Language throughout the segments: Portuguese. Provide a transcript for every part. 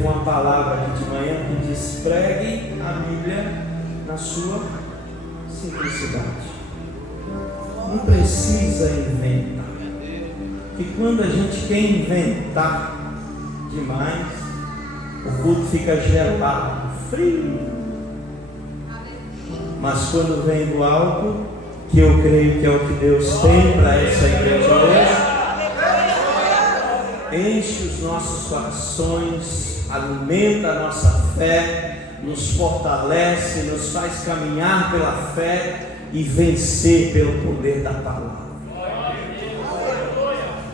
Uma palavra aqui de manhã que diz: pregue a Bíblia na sua simplicidade. Não precisa inventar. E quando a gente quer inventar demais, o culto fica gelado, frio. Mas quando vem do alto, que eu creio que é o que Deus tem para essa igreja hoje, enche os nossos corações, alimenta a nossa fé, nos fortalece, nos faz caminhar pela fé e vencer pelo poder da palavra.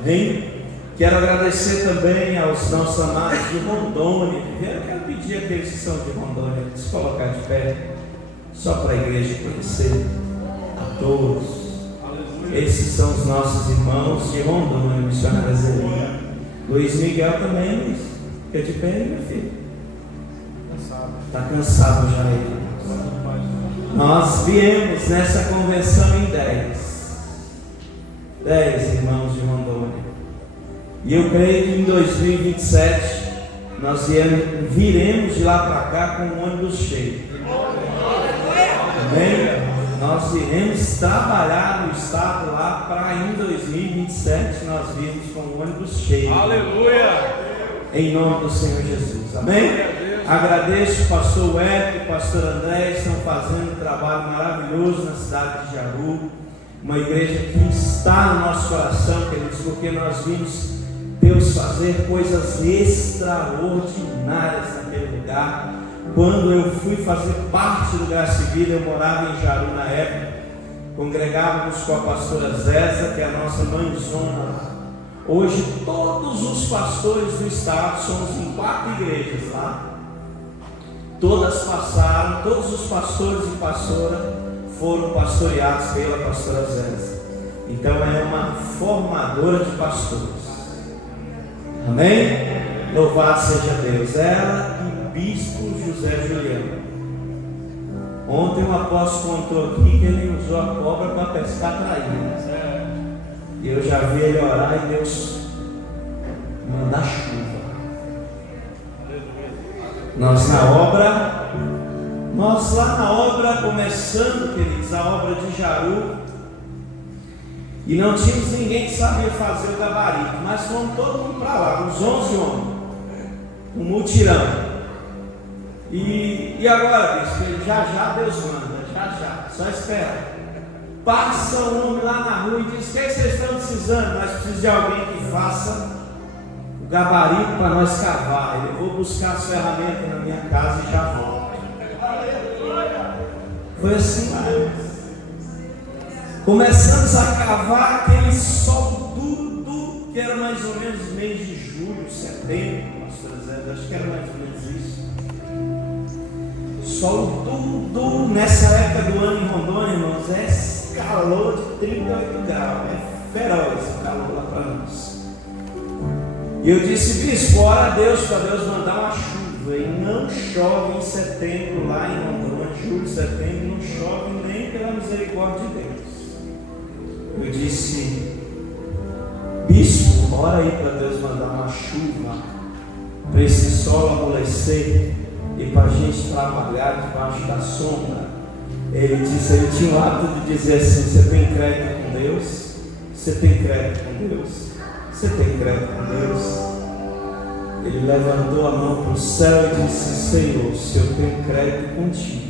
Amém? Quero agradecer também aos nossos amados de Rondônia. Eu quero pedir àqueles que são de Rondônia para se colocar de pé, só para a igreja conhecer a todos. Esses são os nossos irmãos de Rondônia, missionária Zelina. Luiz Miguel também, Luiz. Fica de pé aí, meu filho. Está cansado já ele. Nós viemos nessa convenção em 10 irmãos de Rondônia. E eu creio que em 2027 nós viremos de lá para cá com um ônibus cheio. Amém? Nós iremos trabalhar no estado lá para em 2027 nós virmos com um ônibus cheio. Aleluia! Em nome do Senhor Jesus. Amém? Agradeço o pastor Web e o pastor André, estão fazendo um trabalho maravilhoso na cidade de Jaru. Uma igreja que está no nosso coração, queridos, porque nós vimos Deus fazer coisas extraordinárias naquele lugar. Quando eu fui fazer parte do Graça e Vida, eu morava em Jaru na época, congregávamos com a pastora Zéza, que é a nossa mãezona lá. Hoje todos os pastores do estado, somos em 4 igrejas lá, todas passaram, todos os pastores e pastora foram pastoreados pela pastora Zéza. Então é uma formadora de pastores. Amém? Louvado seja Deus. Ela e o bispo José Juliano. Ontem o apóstolo contou aqui que ele usou a cobra para pescar traíra. E eu já vi ele orar e Deus mandar chuva. Nós lá na obra, começando, queridos, a obra de Jaru, e não tínhamos ninguém que sabia fazer o gabarito, mas fomos todo mundo para lá, uns 11 homens, um mutirão. E agora, bispo, já Deus manda, já, só espera. Passa um homem lá na rua e diz: o que vocês estão precisando? Nós precisamos de alguém que faça o gabarito para nós cavar. Eu vou buscar as ferramentas na minha casa e já volto. Foi assim, começamos a cavar aquele sol duro, que era mais ou menos mês de julho, setembro, acho que era mais ou menos isso. Sol duro, nessa época do ano em Rondônia, irmãos, é calor de 38 graus, é feroz o calor lá para nós. E eu disse: bispo, ora a Deus para Deus mandar uma chuva. E não chove em setembro lá em Rondônia, julho, setembro, não chove nem pela misericórdia de Deus. Eu disse: bispo, ora aí para Deus mandar uma chuva, para esse sol amolecer e para a gente trabalhar debaixo da sombra. Ele tinha o hábito de dizer assim: você tem crédito com Deus? Você tem crédito com Deus? Você tem crédito com Deus? Ele levantou a mão para o céu e disse: Senhor, se eu tenho crédito contigo,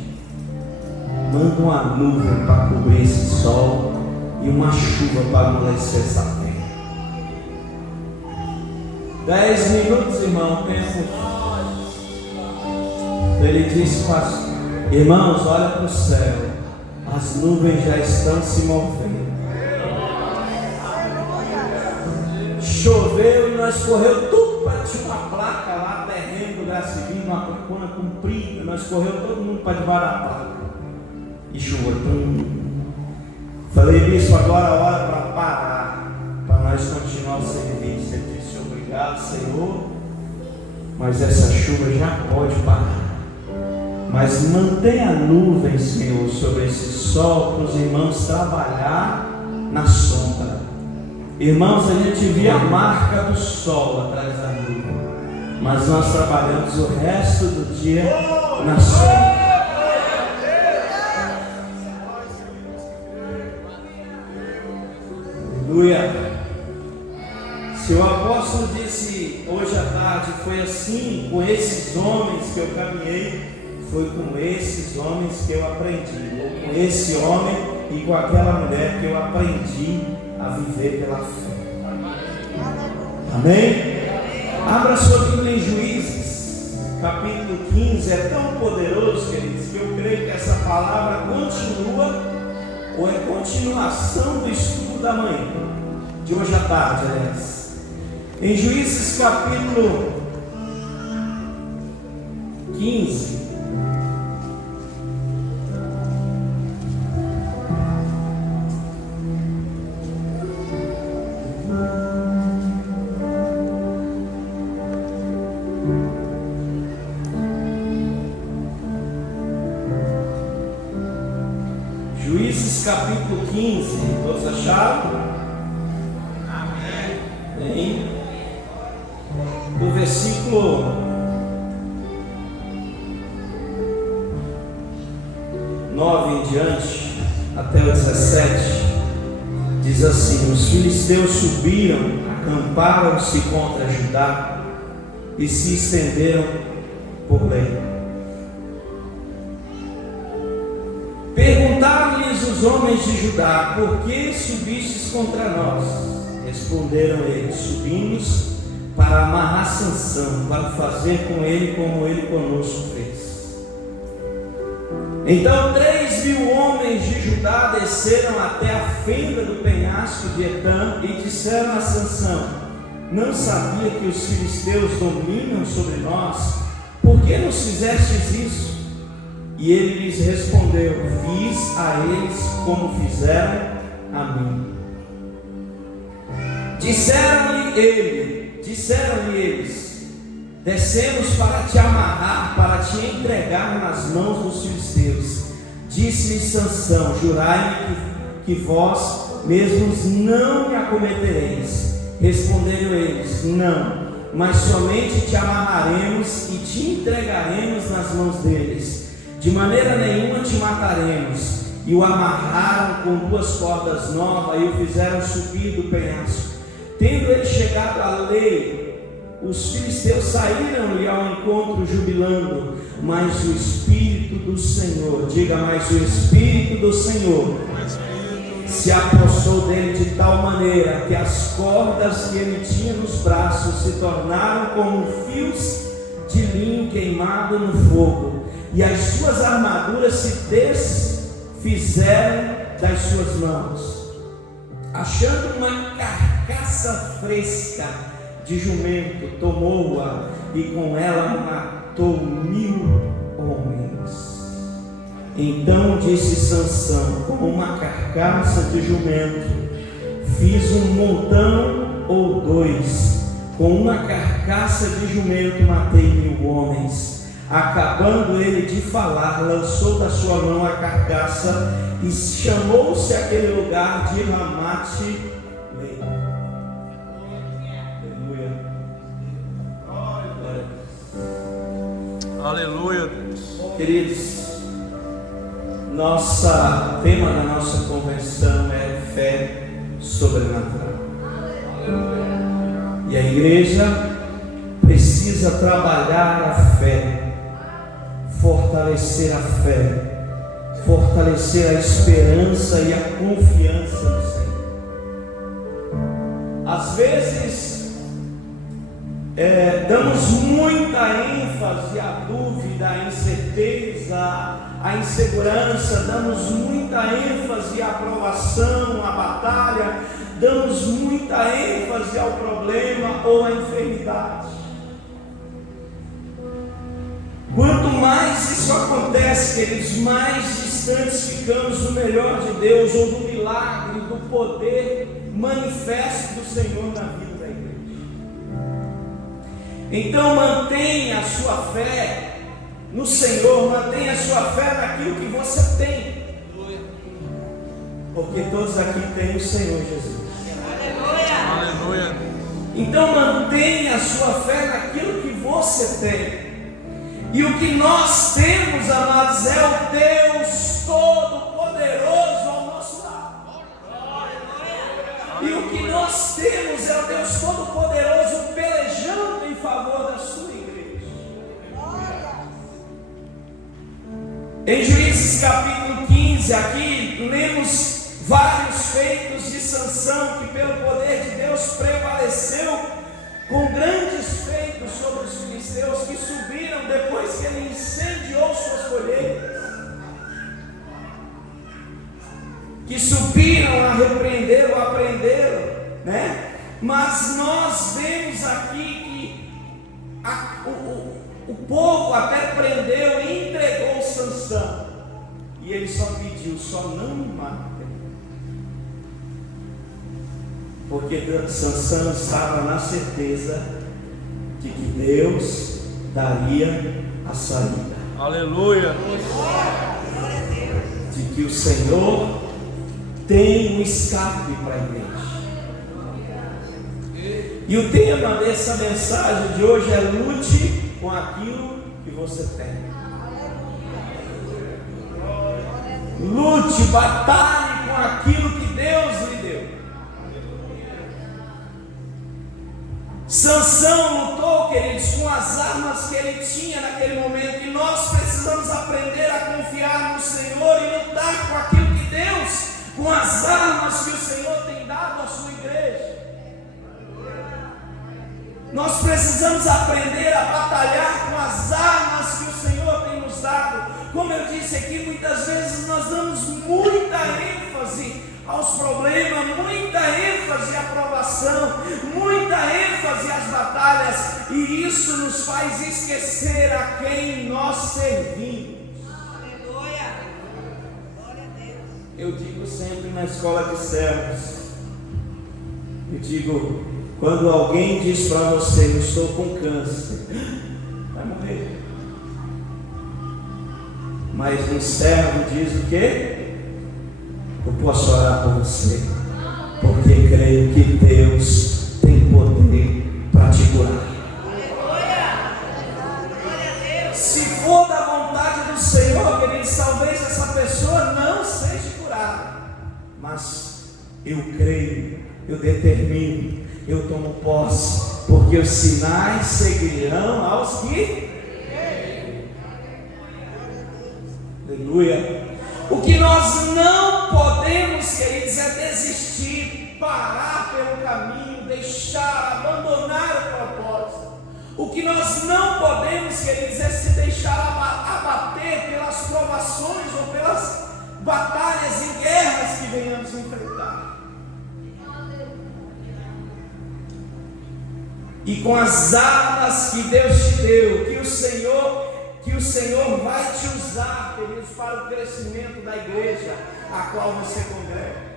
manda uma nuvem para cobrir esse sol e uma chuva para amolecer essa terra. 10 minutos, irmão, pensa. Ele disse: pastor, irmãos, olha para o céu, as nuvens já estão se movendo. Choveu e nós correu tudo para tinha uma placa lá, terreno do Graça e Vida, uma placona comprida, nós correu todo mundo para debaixo da placa. E chuva. Falei: bispo, agora a hora para parar, para nós continuar o serviço. Ele disse: obrigado, Senhor, mas essa chuva já pode parar. Mas mantenha a nuvem, Senhor, sobre esse sol, para os irmãos trabalhar na sombra. Irmãos, a gente via a marca do sol atrás da nuvem. mas nós trabalhamos o resto do dia na sombra. Aleluia. Se o apóstolo disse hoje à tarde, foi assim com esses homens que eu caminhei, foi com esses homens que eu aprendi, ou com esse homem e com aquela mulher que eu aprendi a viver pela fé. Amém? Abra sua Bíblia em Juízes, capítulo 15, é tão poderoso, queridos, que eu creio que essa palavra continua, ou é continuação do estudo da manhã, de hoje à tarde, aliás. Em Juízes capítulo 15, Juízes capítulo 15, todos acharam? Amém. Bem, do versículo 9 em diante até o 17, diz assim: os filisteus subiram, acamparam-se contra Judá e se estenderam por lei. Perguntaram-lhes os homens de Judá: por que subistes contra nós? Responderam eles: subimos para amarrar Sansão, para fazer com ele como ele conosco fez. Então 3.000 homens de Judá desceram até a fenda do penhasco de Etã e disseram a Sansão: não sabia que os filisteus dominam sobre nós? Por que nos fizestes isso? E ele lhes respondeu: fiz a eles como fizeram a mim. Disseram-lhe eles: descemos para te amarrar, para te entregar nas mãos dos filisteus. Disse-lhe Sansão: jurai-me que vós mesmos não me acometereis. Responderam eles: não, mas somente te amarraremos e te entregaremos nas mãos deles. De maneira nenhuma te mataremos. E o amarraram com 2 cordas novas e o fizeram subir do penhasco. Tendo ele chegado à lei, os filisteus saíram-lhe ao encontro jubilando, mas o Espírito do Senhor, diga, mas o Espírito do Senhor se apossou dele de tal maneira que as cordas que ele tinha nos braços se tornaram como fios de linho queimado no fogo, e as suas armaduras se desfizeram das suas mãos. Achando uma carcaça fresca de jumento, tomou-a e com ela matou 1.000 homens. Então disse Sansão: com uma carcaça de jumento fiz um montão ou 2, com uma carcaça de jumento matei 1.000 homens. Acabando ele de falar, lançou da sua mão a carcaça e chamou-se aquele lugar de Ramate-Lehi. Aleluia, Deus. Queridos, tema da nossa convenção é fé sobrenatural. E a igreja precisa trabalhar a fé, fortalecer a fé, fortalecer a esperança e a confiança no Senhor. Às vezes damos muita ênfase à dúvida, à incerteza, à insegurança, damos muita ênfase à provação, à batalha, damos muita ênfase ao problema ou à enfermidade. Quanto mais isso acontece, queridos, mais distantes ficamos do melhor de Deus, ou do milagre, do poder manifesto do Senhor na vida da igreja. Então mantenha a sua fé no Senhor, mantenha a sua fé naquilo que você tem, porque todos aqui têm o Senhor Jesus. Aleluia. Então mantenha a sua fé naquilo que você você tem. E o que nós temos, amados, é o Deus Todo-Poderoso ao nosso lado. E o que nós temos é o Deus Todo-Poderoso pelejando em favor da sua igreja. Em Juízes capítulo 15, aqui lemos vários feitos de Sansão, que pelo poder de Deus prevaleceu com grandes feitos sobre os filisteus, que subiram depois que ele incendiou suas colheitas, que subiram a repreendê-lo, a prendê-lo, né? Mas nós vemos aqui que o povo até prendeu e entregou Sansão, e ele só pediu: só não me matem. Porque Sansão estava na certeza de que Deus daria a saída. Aleluia. De que o Senhor tem um escape para a igreja. E o tema dessa mensagem de hoje é: lute com aquilo que você tem. Lute, batalhe com aquilo que Deus lhe deu. Sansão lutou, queridos, com as armas que ele tinha naquele momento. E nós precisamos aprender a confiar no Senhor e lutar com aquilo que Deus, com as armas que o Senhor tem dado à sua igreja. Nós precisamos aprender a batalhar com as armas que o Senhor tem nos dado. Como eu disse aqui, muitas vezes nós damos muita ênfase aos problemas, muita ênfase à provação, muita ênfase às batalhas, e isso nos faz esquecer a quem nós servimos. Aleluia! Glória a Deus. Eu digo sempre na escola de servos, eu digo: quando alguém diz para você: eu estou com câncer, vai morrer. Mas um servo diz o quê? Eu posso orar por você, porque creio que Deus tem poder para te curar. Se for da vontade do Senhor, queridos, talvez essa pessoa não seja curada, mas eu creio, eu determino, eu tomo posse, porque os sinais seguirão aos que... Aleluia. O que nós não podemos, queridos, é desistir, parar pelo caminho, deixar, abandonar o propósito. O que nós não podemos, queridos, é se deixar abater pelas provações ou pelas batalhas e guerras que venhamos enfrentar. E com as armas que Deus te deu, que o Senhor vai te usar, queridos, para o crescimento da igreja a qual você congrega.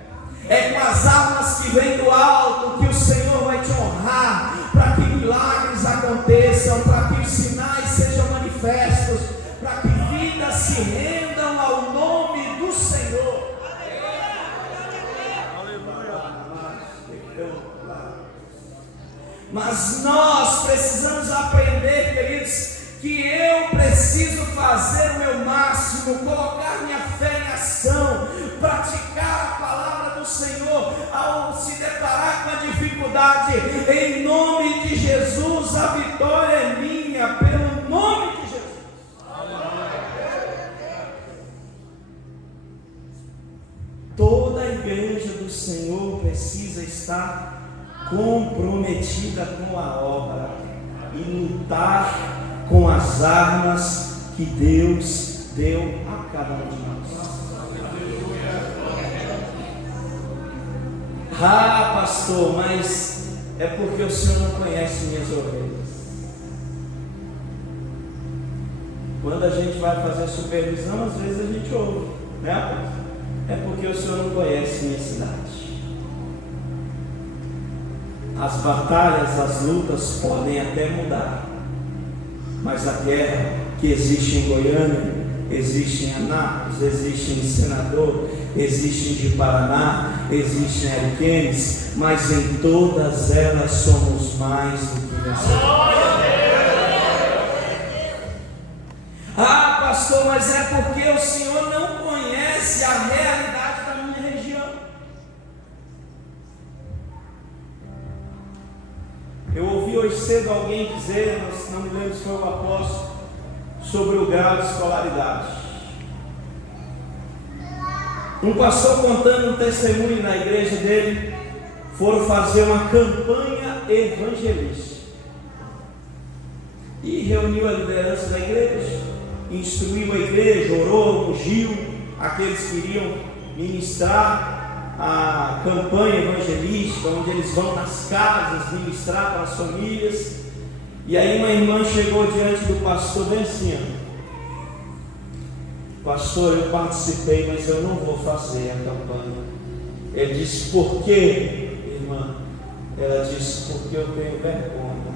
É com as armas que vêm do alto que o Senhor vai te honrar, para que milagres aconteçam, para que os sinais sejam manifestos, para que vidas se rendam ao nome do Senhor. Mas nós precisamos aprender, queridos, que eu preciso fazer o meu máximo, colocar minha fé em ação, praticar a palavra do Senhor ao se deparar com a dificuldade. Em nome de Jesus, a vitória é minha, pelo nome de Jesus. Toda a igreja do Senhor precisa estar comprometida com a obra e lutar com as armas que Deus deu a cada um de nós. Ah, pastor, mas é porque o Senhor não conhece minhas ovelhas. Quando a gente vai fazer supervisão, às vezes a gente ouve, né? É porque o Senhor não conhece minha cidade. As batalhas, as lutas podem até mudar, mas a guerra que existe em Goiânia, existe em Anápolis, existe em Senador, existe em Ji-Paraná, existe em Ariquemes, mas em todas elas somos mais do que vencedores. pastor, mas é porque o senhor não conhece a realidade da minha região. Eu ouvi hoje cedo alguém dizer, não me lembro se foi o apóstolo, sobre o grau de escolaridade. Um pastor contando um testemunho na igreja dele, foram fazer uma campanha evangelística e reuniu a liderança da igreja, instruiu a igreja, orou, ungiu aqueles que iriam ministrar a campanha evangelística, onde eles vão nas casas ministrar para as famílias. E aí uma irmã chegou diante do pastor bem assim: pastor, eu participei, mas eu não vou fazer a campanha. Ele disse: por quê, irmã? Ela disse: porque eu tenho vergonha.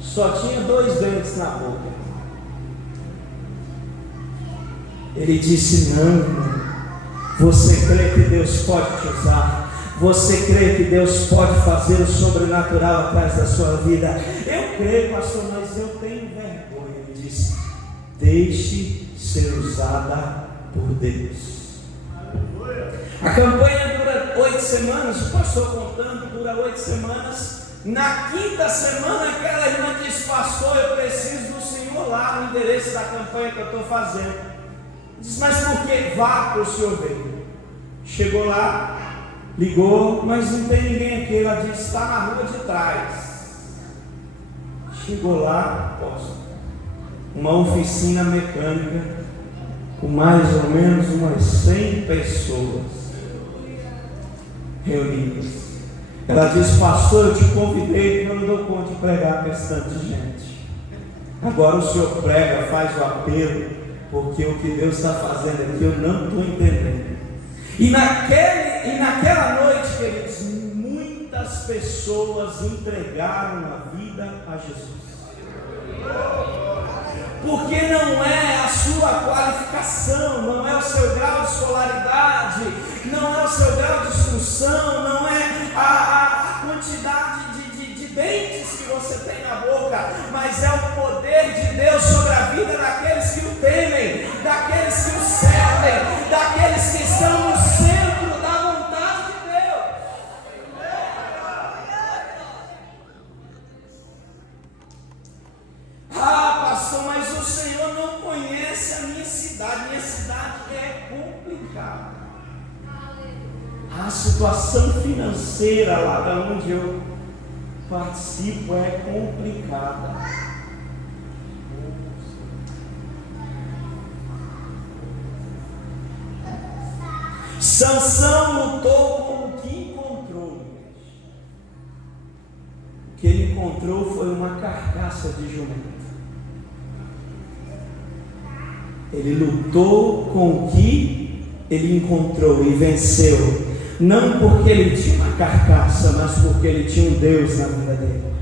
Só tinha 2 dentes na boca. Ele disse: não, irmã, você crê que Deus pode te usar? Você crê que Deus pode fazer o sobrenatural atrás da sua vida? Eu creio, pastor, mas eu tenho vergonha. Ele disse: deixe ser usada por Deus. A campanha dura 8 semanas, o pastor contando, dura 8 semanas. Na 5ª semana, aquela irmã disse: pastor, eu preciso do senhor lá, no endereço da campanha que eu estou fazendo. Diz: mas por que? Vá para o senhor ver. Chegou lá, ligou, mas não tem ninguém aqui. Ela disse: está na rua de trás. Chegou lá, uma oficina mecânica com mais ou menos umas 100 pessoas reunidas. Ela disse: pastor, eu te convidei porque eu não dou conta de pregar para esse tanto de gente. Agora o senhor prega, faz o apelo, porque o que Deus está fazendo aqui eu não estou entendendo. E naquela noite, queridos, muitas pessoas entregaram a vida a Jesus. Porque não é a sua qualificação, não é o seu grau de escolaridade, não é o seu grau de instrução, não é a quantidade de dentes que você tem na boca, mas é o poder de Deus sobre a vida daqueles que o temem, daqueles que o servem, daqueles que estão no centro da vontade de Deus. Ah, pastor, mas o Senhor não conhece a minha cidade é complicada. A situação financeira lá da onde eu participo é complicada. Sansão lutou com o que encontrou. O que ele encontrou foi uma carcaça de jumento. Ele lutou com o que ele encontrou e venceu. Não porque ele tinha uma carcaça, mas porque ele tinha um Deus na vida dele.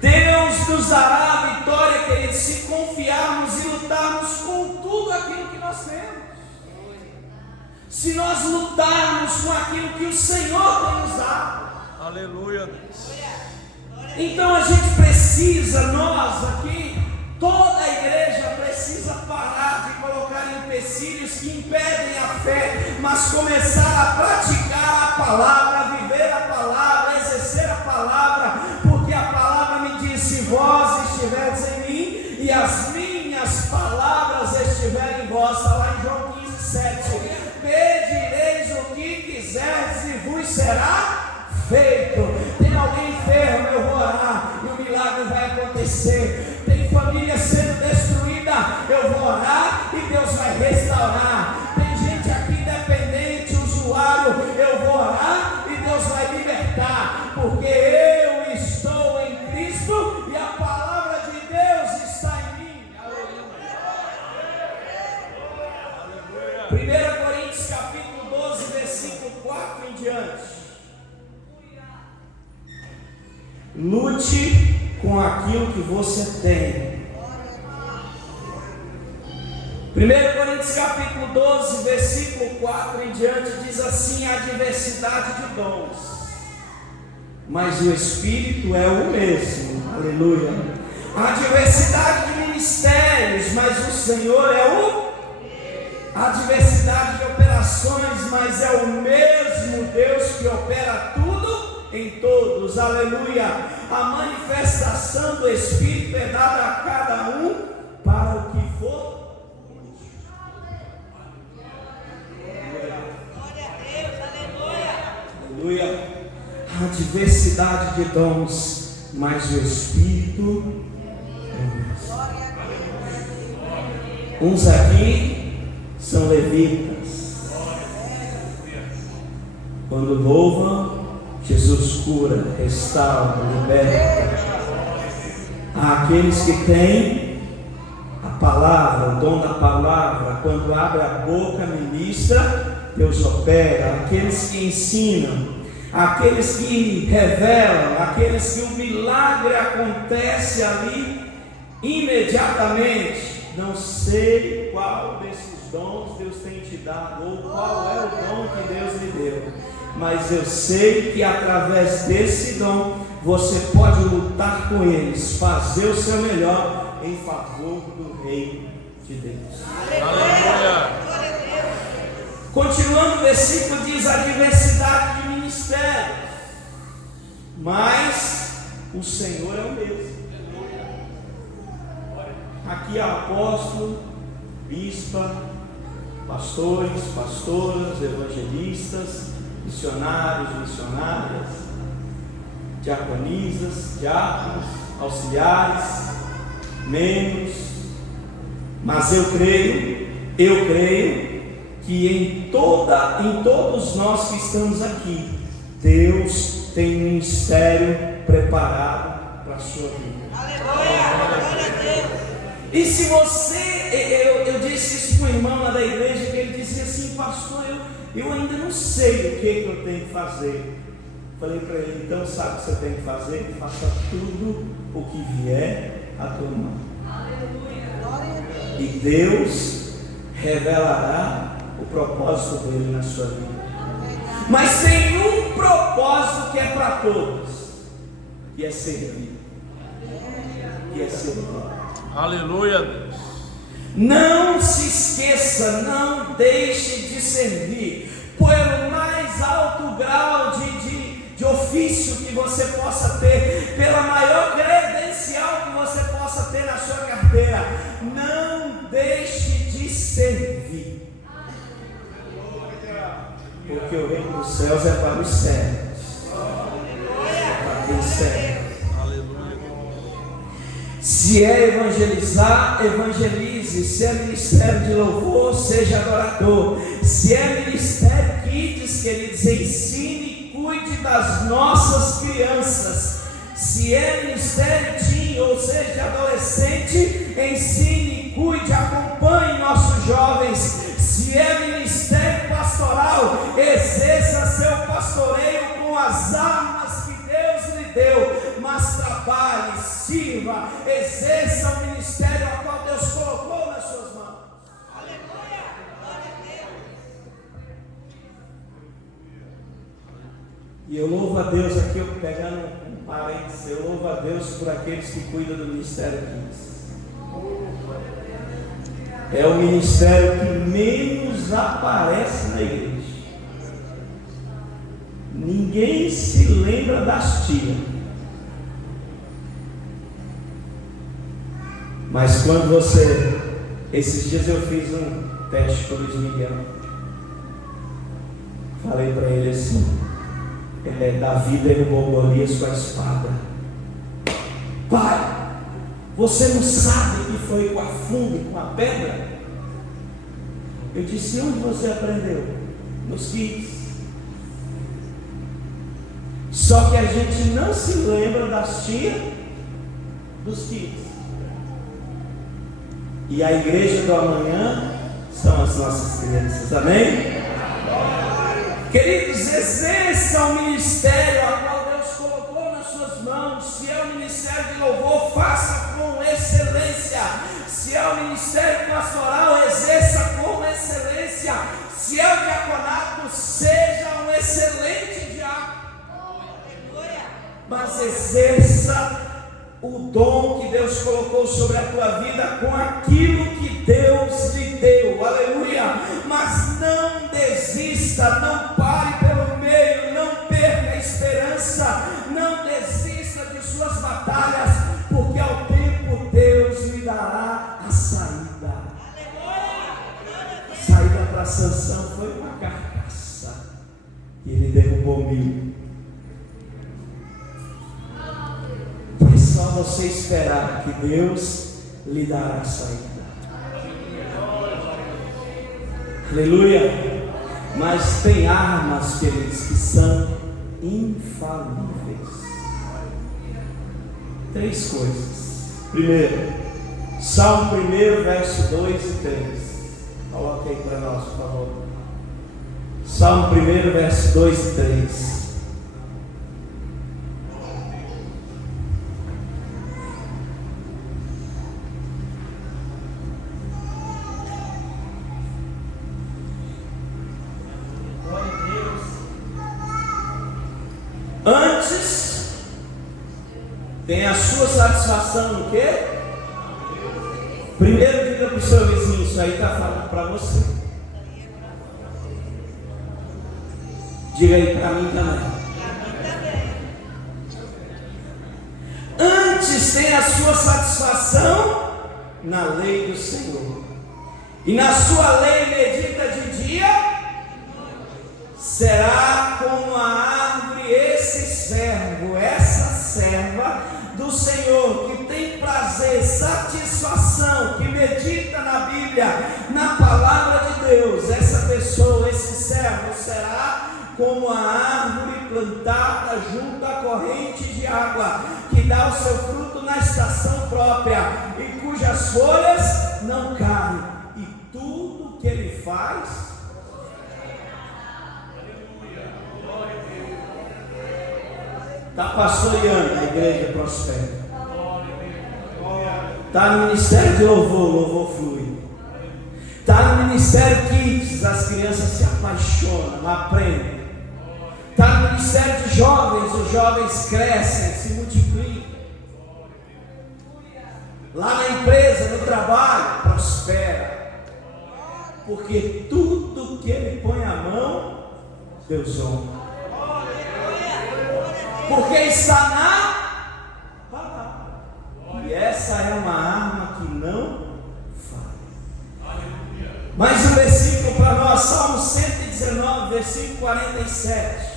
Deus nos dará a vitória, queridos, se confiarmos e lutarmos com tudo aquilo que nós temos. Se nós lutarmos com aquilo que o Senhor tem nos dado. Aleluia, Deus. Então a gente precisa, nós aqui, toda a igreja precisa parar de colocar empecilhos que impedem a fé, mas começar a praticar a palavra, viver a palavra, exercer a palavra, porque a palavra me diz: se vós estiverdes em mim e as minhas palavras estiverem em vós, está lá em João 15:7, pedireis o que quiserdes e vos será feito. Tem alguém enfermo, eu vou orar e o milagre vai acontecer. Tem família sendo destruída, eu vou orar e Deus vai restaurar. Tem gente aqui dependente, usuário, eu vou orar e Deus vai libertar, porque eu estou em Cristo e a palavra de Deus está em mim. Aleluia. 1 Coríntios capítulo 12, versículo 4 em diante. Lute com aquilo que você tem. 1 Coríntios capítulo 12, versículo 4 em diante diz assim: há diversidade de dons, mas o Espírito é o mesmo. Aleluia. Há diversidade de ministérios, mas o Senhor é o. Há diversidade de operações, mas é o mesmo Deus que opera tudo em todos. Aleluia. A manifestação do Espírito é dada a cada um para o que for. Aleluia. Há diversidade de dons, mas o Espírito é o mesmo. Uns aqui são levitas. Quando louvam, Jesus cura, restaura, liberta. Há aqueles que têm a palavra, o dom da palavra. Quando abre a boca, ministra, Deus opera. Aqueles que ensinam, aqueles que revelam, aqueles que o milagre acontece ali imediatamente. Não sei qual desses dons Deus tem te dado, ou qual é o dom que Deus lhe deu, mas eu sei que através desse dom você pode lutar com eles, fazer o seu melhor em favor do reino de Deus. Aleluia. Continuando o versículo, diz a diversidade de ministérios, mas o Senhor é o mesmo. Aqui há apóstolo, bispa, pastores, pastoras, evangelistas, missionários, missionárias, diaconisas, diáconos, auxiliares, membros. Mas eu creio que em todos nós que estamos aqui, Deus tem um ministério preparado para a sua vida. E se você, eu disse isso com o irmão lá da igreja, que ele disse assim: pastor, eu ainda não sei o que eu tenho que fazer. Falei para ele: então sabe o que você tem que fazer? Faça tudo o que vier à tua mão. E Deus revelará o propósito dele na sua vida. Mas tem um propósito que é para todos, que é servir. Que é servir. Aleluia, Deus. Não se esqueça, não deixe de servir, pelo mais alto grau de ofício que você possa ter, pela maior credencial que você possa ter na sua carteira. Não deixe de servir, porque o reino dos céus é para os servos, é para quem serve. Se é evangelizar, evangelize. Se é ministério de louvor, seja adorador. Se é ministério kids, queridos, ensine e cuide das nossas crianças. Se é ministério teen, ou seja, adolescente, ensine e cuide, acompanhe nossos jovens. Se é ministério pastoral, exerça seu pastoreio com as armas que Deus lhe deu, mas trabalhe, sirva, exerça o ministério a qual Deus colocou nas suas mãos. Aleluia! Glória a Deus! E eu louvo a Deus aqui, eu pegando um parênteses, eu louvo a Deus por aqueles que cuidam do ministério Kids. É o ministério que menos aparece na igreja. Ninguém se lembra das tias. Mas quando você... Esses dias eu fiz um teste com o Luiz Miguel. Falei para ele assim: Davi derrubou Golias com a espada. Pai, você não sabe que foi com a funda e com a pedra? Eu disse: onde você aprendeu? Nos kids. Só que a gente não se lembra das tias dos kids. E a igreja do amanhã são as nossas crianças, amém? Queridos, exerça o ministério a qual Deus colocou nas suas mãos. Se é o ministério de louvor, faça com excelência. Se é o ministério pastoral, exerça com excelência. Se é o diaconato, seja um excelente diácono. Mas exerça o dom que Deus colocou sobre a tua vida com aquilo que Deus lhe deu, aleluia. Mas não desista, não pare pelo meio, não perca a esperança, não desista de suas batalhas, porque ao tempo Deus lhe dará a saída. A saída para Sansão foi uma carcaça, e ele derrubou 1000. É só você esperar que Deus lhe dará a saída. Aleluia. Mas tem armas, queridos, que são infalíveis. 3 coisas. Primeiro, Salmo 1, verso 2 e 3. Coloque aí para nós, por favor. Salmo 1, verso 2 e 3. Antes, tem a sua satisfação no quê? Primeiro, diga para o seu vizinho, isso aí está falando para você. Diga aí para mim também. Antes, tem a sua satisfação na lei do Senhor, e na sua lei medita de dia. Será como a árvore esse servo, essa serva do Senhor, que tem prazer, satisfação, que medita na Bíblia, na palavra de Deus. Essa pessoa, esse servo, será como a árvore plantada junto à corrente de água, que dá o seu fruto na estação própria, e cujas folhas não caem, e tudo que ele faz. Está pastoreando a igreja prospera. Está no ministério de louvor, louvor flui. Está no ministério Kids, as crianças se apaixonam, aprendem. Está no ministério de jovens, os jovens crescem, se multiplicam. Lá na empresa, no trabalho, prospera. Porque tudo que ele põe a mão, Deus honra. Porque está na palavra. E essa é uma arma que não falha. Mais um versículo para nós, Salmo 119, versículo 47.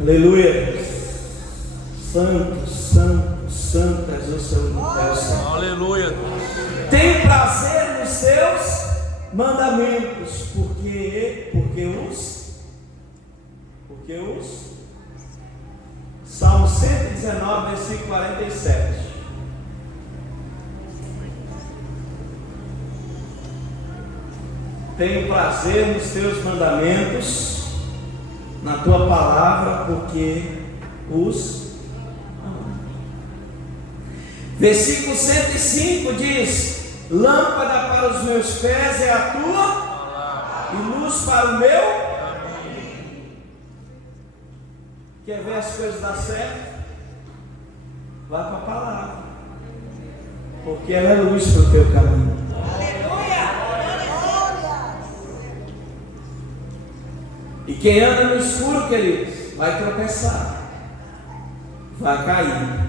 Aleluia. Santo, santo, santo és o seu nome. Aleluia. Tem prazer nos seus mandamentos, porque os Salmo 119, versículo 47. Tenho prazer nos teus mandamentos, na tua palavra, porque os versículo 105 diz: lâmpada para os meus pés é a tua e luz para o meu. Quer ver as coisas dar certo? Vá para a palavra, porque ela é luz para o teu caminho. E quem anda no escuro, queridos, vai tropeçar, vai cair,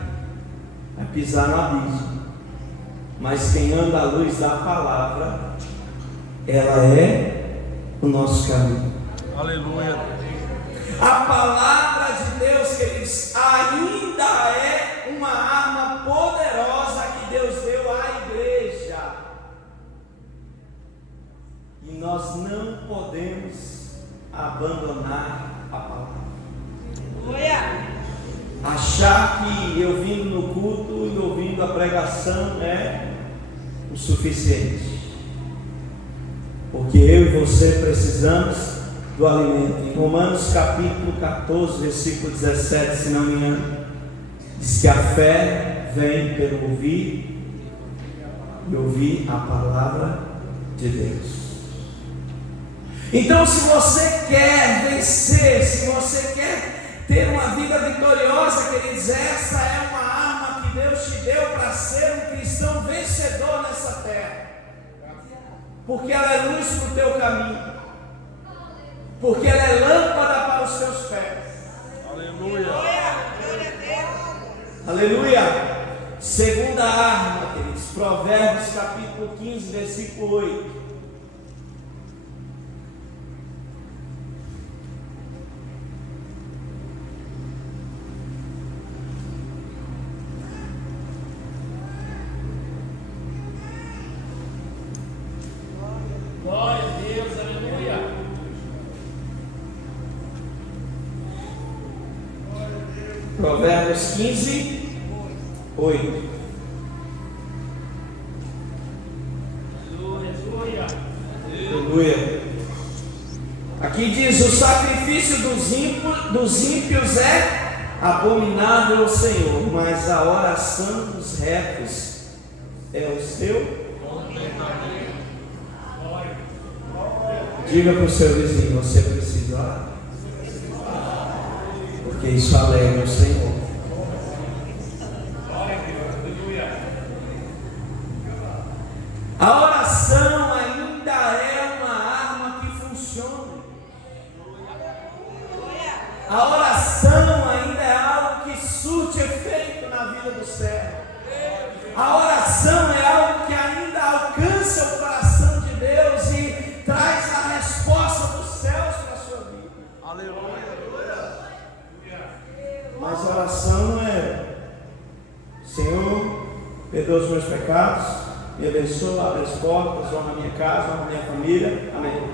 vai pisar no abismo. Mas quem anda à luz da palavra, ela é o nosso caminho. Aleluia. A palavra de Deus, queridos, ainda é uma arma poderosa que Deus deu à igreja. E nós não podemos abandonar a palavra. Achar que eu vindo no culto e ouvindo a pregação é o suficiente, porque eu e você precisamos do alimento. Em Romanos capítulo 14, versículo 17, se não me engano, diz que a fé vem pelo ouvir e ouvir a palavra de Deus. Então, se você quer vencer, se você quer ter uma vida vitoriosa, queridos, essa é uma arma que Deus te deu para ser um cristão vencedor nessa terra. Porque ela é luz para o teu caminho, porque ela é lâmpada para os teus pés. Aleluia. Aleluia. Segunda arma, queridos, Provérbios capítulo 15, versículo 8. Glória a Deus, aleluia. Provérbios 15, 8. Aleluia. Aqui diz: o sacrifício dos ímpios é abominável ao Senhor, mas a oração dos retos é o seu. Diga para o seu vizinho: você precisa orar, porque isso alegra o Senhor. A oração ainda é uma arma que funciona. A oração ainda é algo que surte efeito na vida do servo. A oração é algo que ainda alcança o coração de Deus e traz a resposta dos céus para a sua vida. Aleluia. Mas a oração não é: Senhor, perdoa os meus pecados, me abençoa, abre as portas, honra a minha casa, honra a minha família. Amém.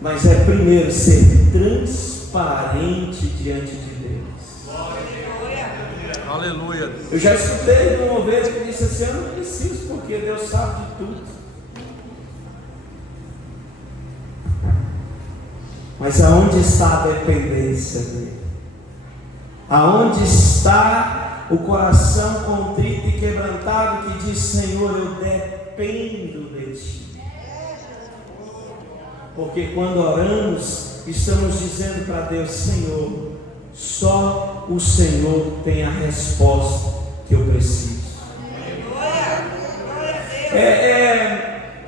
Mas é primeiro ser transparente diante de Deus. Aleluia. Eu já escutei de uma ovelha que disse assim: eu não preciso, porque Deus sabe de tudo. Mas aonde está a dependência dele? Aonde está o coração contrito e quebrantado que diz: Senhor, eu dependo de ti? Porque quando oramos, estamos dizendo para Deus: Senhor, só o Senhor tem a resposta que eu preciso.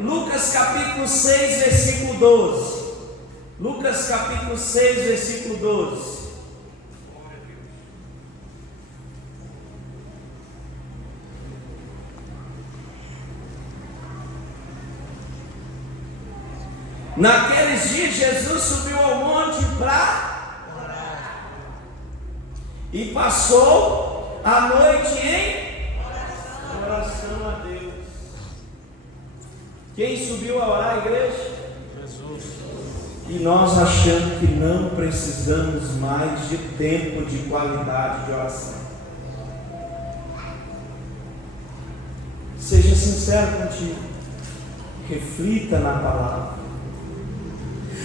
Lucas capítulo 6, versículo 12. Lucas capítulo 6, versículo 12. Naqueles dias Jesus subiu ao monte para orar e passou a noite em oração a Deus. Quem subiu a orar, igreja? Jesus. E nós achamos que não precisamos mais de tempo de qualidade de oração. Seja sincero contigo, reflita na palavra.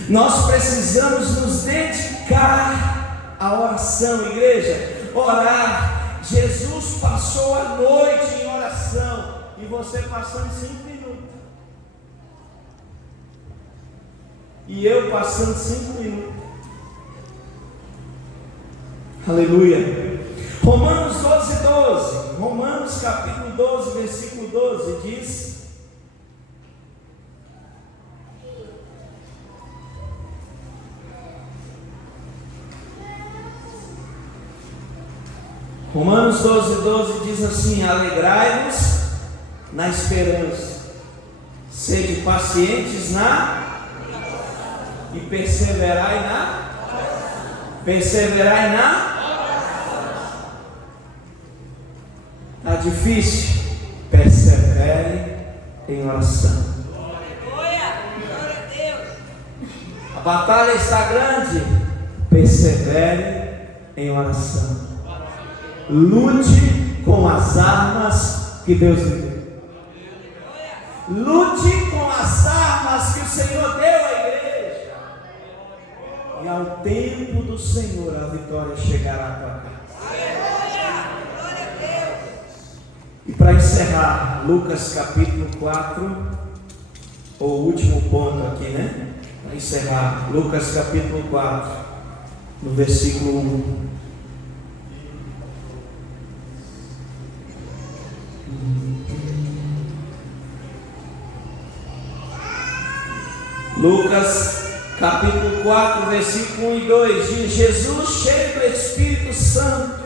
Nós precisamos nos dedicar à oração, igreja. Orar. Jesus passou a noite em oração e você passando 5 minutos. E eu passando 5 minutos. Aleluia. Romanos 12, 12. Romanos capítulo 12, versículo 12 diz: Romanos 12, 12 diz assim: alegrai-vos na esperança, sede pacientes e perseverai na. Está difícil? Persevere em oração. A batalha está grande? Persevere em oração. Lute com as armas que Deus lhe deu. Lute com as armas que o Senhor deu à igreja. E ao tempo do Senhor a vitória chegará para cá. E para encerrar, Lucas capítulo 4, ou o último ponto aqui, né? Para encerrar, Lucas capítulo 4, no versículo 1. Lucas capítulo 4, versículo 1 e 2 diz: Jesus, cheio do Espírito Santo,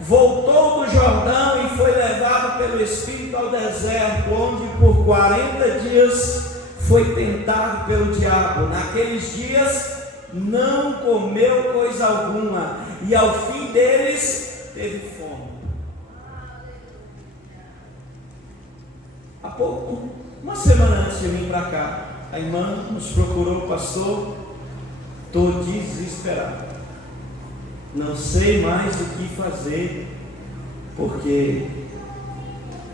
voltou do Jordão e foi levado pelo Espírito ao deserto, onde por 40 dias foi tentado pelo diabo. Naqueles dias não comeu coisa alguma, e ao fim deles teve fome. Há pouco, uma semana antes de vir para cá, a irmã nos procurou: pastor, estou desesperado, não sei mais o que fazer, porque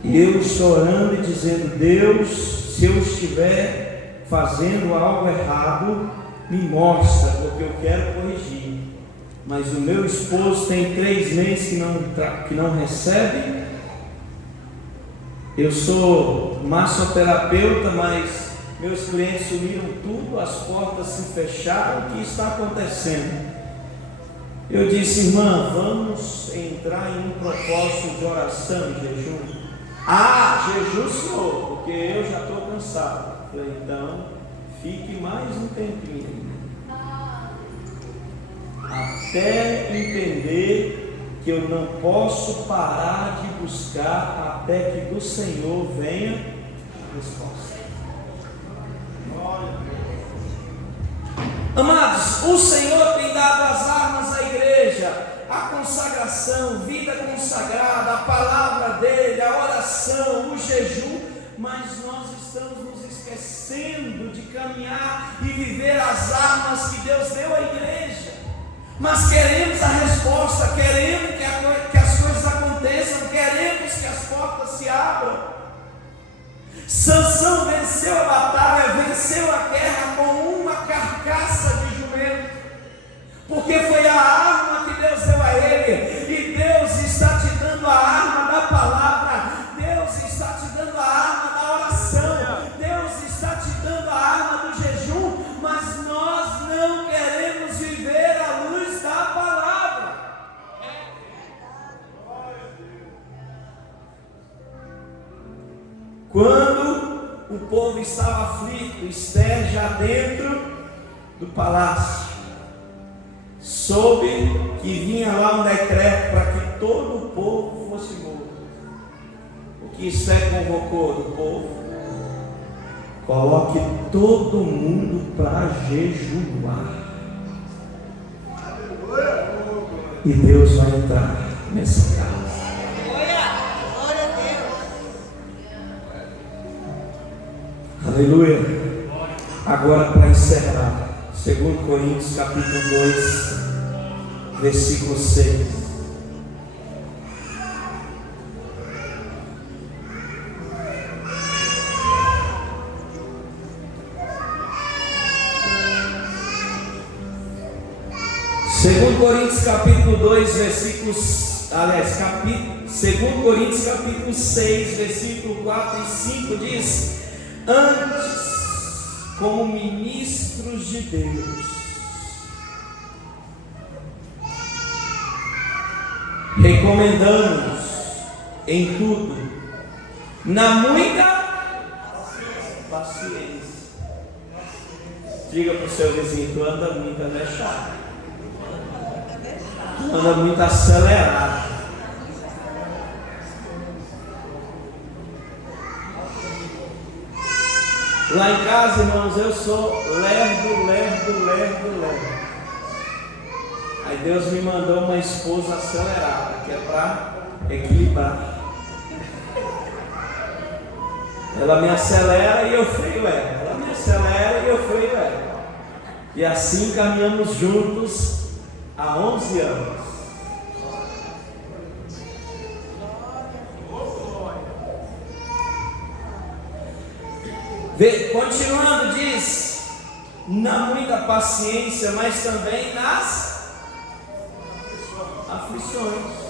eu estou orando e dizendo: Deus, se eu estiver fazendo algo errado, me mostra, porque eu quero corrigir. Mas o meu esposo tem 3 meses que não recebe. Eu sou massoterapeuta, mas meus clientes sumiram tudo, as portas se fecharam. O que está acontecendo? Eu disse: irmã, vamos entrar em um propósito de oração e jejum. Jejum, senhor, porque eu já estou cansado. Eu falei: então, fique mais um tempinho, até entender que eu não posso parar de buscar até que do Senhor venha a resposta. Amados, o Senhor tem dado as armas à igreja: a consagração, vida consagrada, a palavra dele, a oração, o jejum, mas nós estamos nos esquecendo de caminhar e viver as armas que Deus deu à igreja. Mas queremos a resposta, queremos que as coisas aconteçam, queremos que as portas se abram. Sansão venceu a batalha, venceu a guerra com uma carcaça de jumento, porque foi a arma que Deus deu a ele. E Deus está te dando a arma da palavra, Deus está te dando a arma da oração, Deus está te dando a arma do jejum, mas nós não queremos viver à luz da palavra. Quando o povo estava aflito, Esther, já dentro do palácio, soube que vinha lá um decreto para que todo o povo fosse morto. O que Esther convocou do povo? Coloque todo mundo para jejuar, e Deus vai entrar nessa casa. Aleluia. Agora, para encerrar, 2 Coríntios capítulo 2, versículo 6. Segundo Coríntios capítulo 2, versículos, 2 Coríntios capítulo 6, versículo 4 e 5 diz: antes, como ministros de Deus, recomendamos em tudo, na muita paciência. Diga para o seu vizinho: tu anda muito deixado, tu anda muito acelerado. Lá em casa, irmãos, eu sou lerdo. Aí Deus me mandou uma esposa acelerada, que é para equilibrar. Ela me acelera e eu freio ela. Ela me acelera e eu freio ela. E assim caminhamos juntos há 11 anos. Continuando, diz: na muita paciência, mas também nas aflições.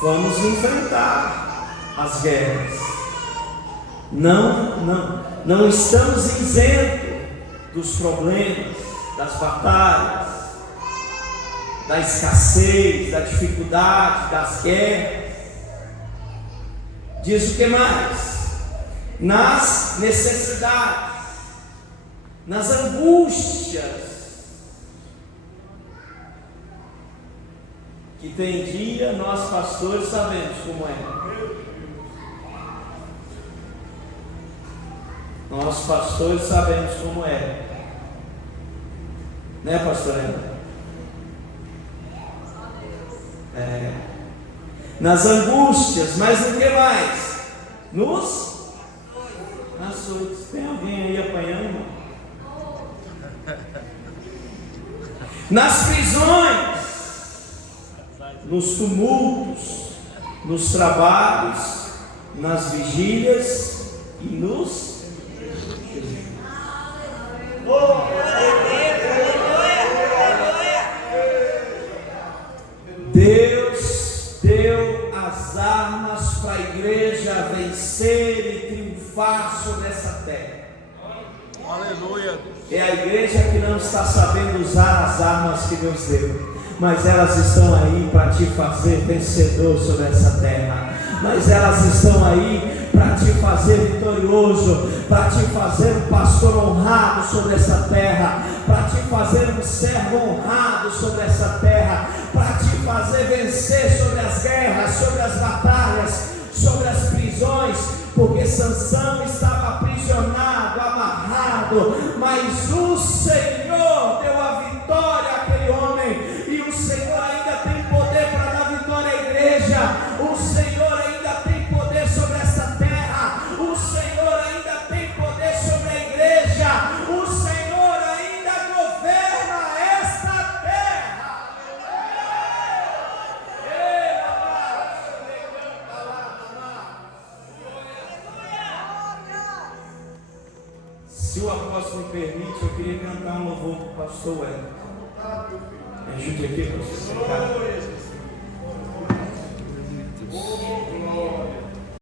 vamos enfrentar as guerras. Não estamos isentos dos problemas, das batalhas, da escassez, da dificuldade, das guerras. Diz o que mais? Nas necessidades, nas angústias, que tem dia, nós pastores sabemos como é. Nós pastores sabemos como é. Né, pastor Ana? Nas angústias, mas no que mais? Nos açoites. Tem alguém aí apanhando, irmão? Nas prisões, nos tumultos, nos trabalhos, nas vigílias e nos Deus deu as armas para a igreja vencer e triunfar sobre essa terra. Aleluia. É a igreja que não está sabendo usar as armas que Deus deu, mas elas estão aí para te fazer vencedor sobre essa terra. Mas elas estão aí para te fazer vitorioso, para te fazer um pastor honrado sobre essa terra, para te fazer um servo honrado sobre essa terra, para te fazer vencer sobre as guerras, sobre as batalhas, sobre as prisões, porque Sansão estava aprisionado, amarrado, mas o Senhor deu a vitória àquele homem, e o Senhor ainda tem poder para dar vitória à igreja. O Senhor ainda tem poder sobre essa terra, o Senhor ainda tem poder sobre a igreja, o Senhor ainda governa esta terra. Se o apóstolo me permite, eu queria cantar um louvor para o pastor Wellington. Me ajude aqui para você sentar.